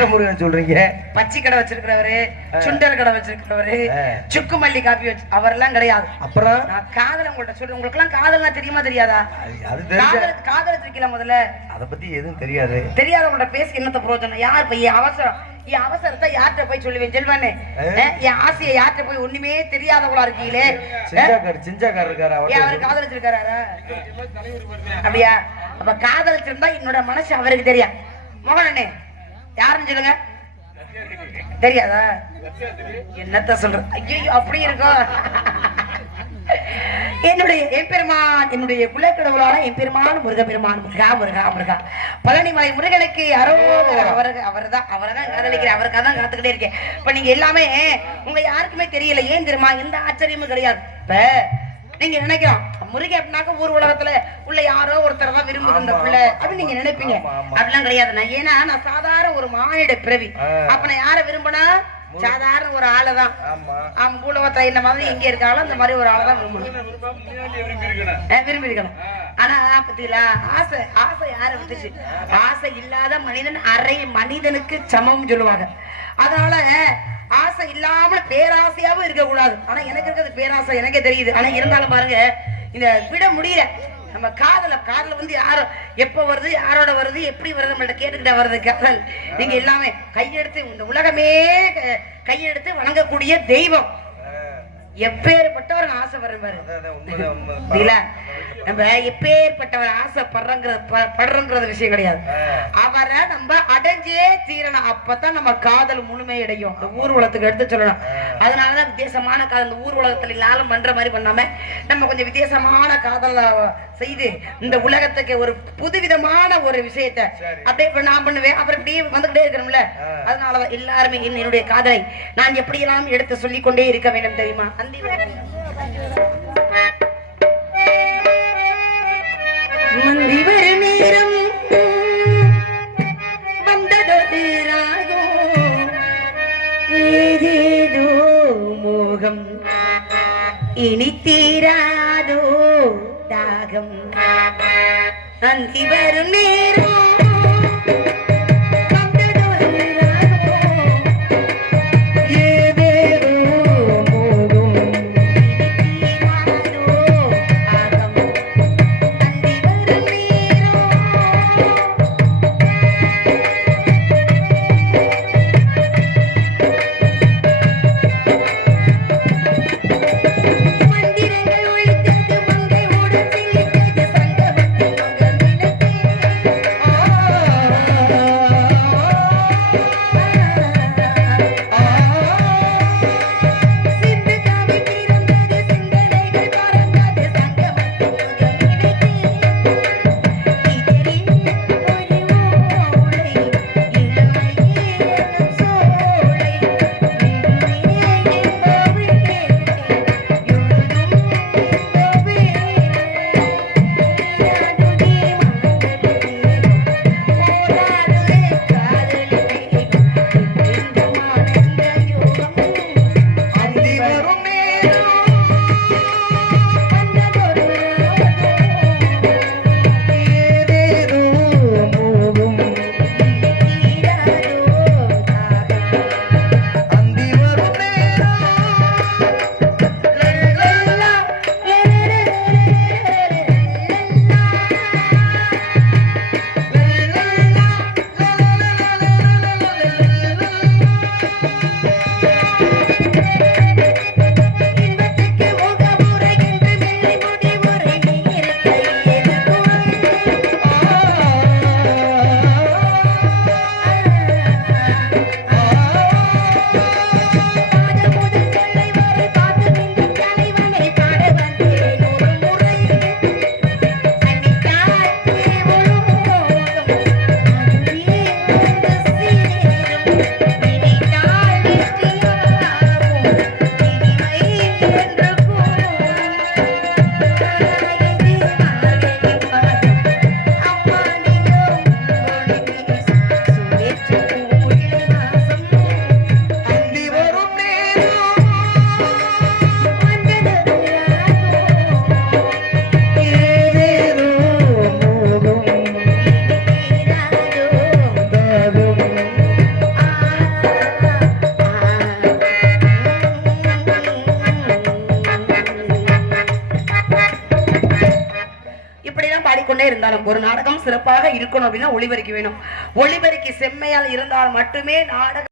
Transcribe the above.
முருகன் சொல்றீங்க? பச்சை கடை வச்சிருக்கிறவரு, சுண்டல் கடை வச்சிருக்கிறவரு, சுக்கு மல்லி காப்பி வச்சு அவரெல்லாம் கிடையாது. அப்புறம் நான் காதல் உங்கள்ட்ட சொல்றேன். உங்களுக்கு எல்லாம் காதல்லாம் தெரியுமா தெரியாதா? காதல் வச்சிருக்கீங்களா? முதல்ல அத பத்தி எதுவும் தெரியாது. தெரியாதவங்கள்ட்ட பேசி என்னத்த பிரயோஜனம்? யார் பைய அவசரம்? என் அவசரத்தை யார்கிட்ட போய் சொல்லுவேன் செல்வானே? என் ஆசையை யார்கிட்ட போய் ஒண்ணுமே தெரியாதவங்களா இருக்கீங்களே. சிஞ்சாக்கார் இருக்காரு, அவரு காதல் வச்சிருக்காரா? அப்படியா? அப்ப காதல் வச்சிருந்தா என்னோட மனசு அவருக்கு தெரியும். மோகனே யாருன்னு சொல்லுங்க. தெரியாதா? என்னத்த சொல்ற? ஐயோ அப்படி இருக்கும். என் பெருமான், என்னுடைய குலக்கடவுளான என் பெருமான் முருகப்பெருமான், முருகா முருகா முருகா பழனிமலை முருகனுக்கு அவர்தான் காதலிக்கிறேன். அவருக்காக தான் காத்துக்கிட்டே இருக்கேன். இப்ப நீங்க எல்லாமே உங்க யாருக்குமே தெரியல. ஏன் தெரியுமா? எந்த ஆச்சரியமும் கிடையாது. இப்ப நீங்க நினைக்கலாம் முருகன் அப்படின்னாக்க ஊர் உலகத்துல உள்ள யாரோ ஒருத்தர் தான் விரும்புது இந்த பிள்ளை அப்படின்னு நீங்க நினைப்பீங்க. அப்படிலாம் கிடையாது. நான் ஏன்னா நான் சாதாரண ஒரு மானிட பிறவி. அப்ப நான் யார விரும்பினா சாதாரண ஒரு ஆளைதான். அவன் பூலகத்துல இந்த மாதிரி எங்க இருக்காலும் அந்த மாதிரி ஒரு ஆளைதான் விரும்பி இருக்கணும். ஆனா பத்தீங்களா, ஆசை ஆசை யார விட்டுச்சு? ஆசை இல்லாத மனிதன் அரை மனிதனுக்கு சமம் சொல்லுவாங்க. அதனால ஆசை இல்லாம பேராசையாவும் இருக்க கூடாது. ஆனா எனக்கு இருக்கிறது பேராசை எனக்கே தெரியுது. ஆனா இருந்தாலும் பாருங்க, இந்த விட முடியல. நம்ம காதல வந்து யாரோ எப்ப வருது, யாரோட வருது, எப்படி வருது, நம்மள்ட்ட கேட்டுக்கிட்ட வருது காதல். நீங்க எல்லாமே கையெடுத்து இந்த உலகமே கையெடுத்து வணங்கக்கூடிய தெய்வம். எப்பேற்பட்டவர் ஆசை வரும் பாரு. நம்ம எப்பேற்பட்டவர் ஆசைப்படுறோங்கிறது விஷயம் கிடையாது. அவரை நம்ம அடைஞ்சே தீரணும். அப்பதான் நம்ம காதல் முழுமை அடையும். இந்த ஊர் உலகத்துக்கு எடுத்து சொல்லணும். அதனாலதான் வித்தியாசமான காதல். இந்த ஊர் உலகத்துல எல்லாரும் பண்ற மாதிரி பண்ணாம நம்ம கொஞ்சம் வித்தியாசமான காதல் செய்து இந்த உலகத்துக்கு ஒரு புதுவிதமான ஒரு விஷயத்த அப்படியே நான் பண்ணுவேன். அப்புறம் இப்படியே வந்துகிட்டே இருக்கணும்ல. அதனாலதான் எல்லாருமே என்னுடைய காதலை நான் எப்படியெல்லாம் எடுத்து சொல்லிக் கொண்டே இருக்க வேண்டும் தெரியுமா? மந்திவர் நேரம் வந்ததொரு ராகம், ஏதேதோ மோகம், இனி தீராதோ தாகம். மந்திவர் நேரம் ஓடிக்கொண்டே இருந்தாலும் ஒரு நாடகம் சிறப்பாக இருக்கணும் அப்படின்னா ஒளிபெருக்கி வேணும். ஒளிபெருக்கி செம்மையால் இருந்தால் மட்டுமே நாடகம்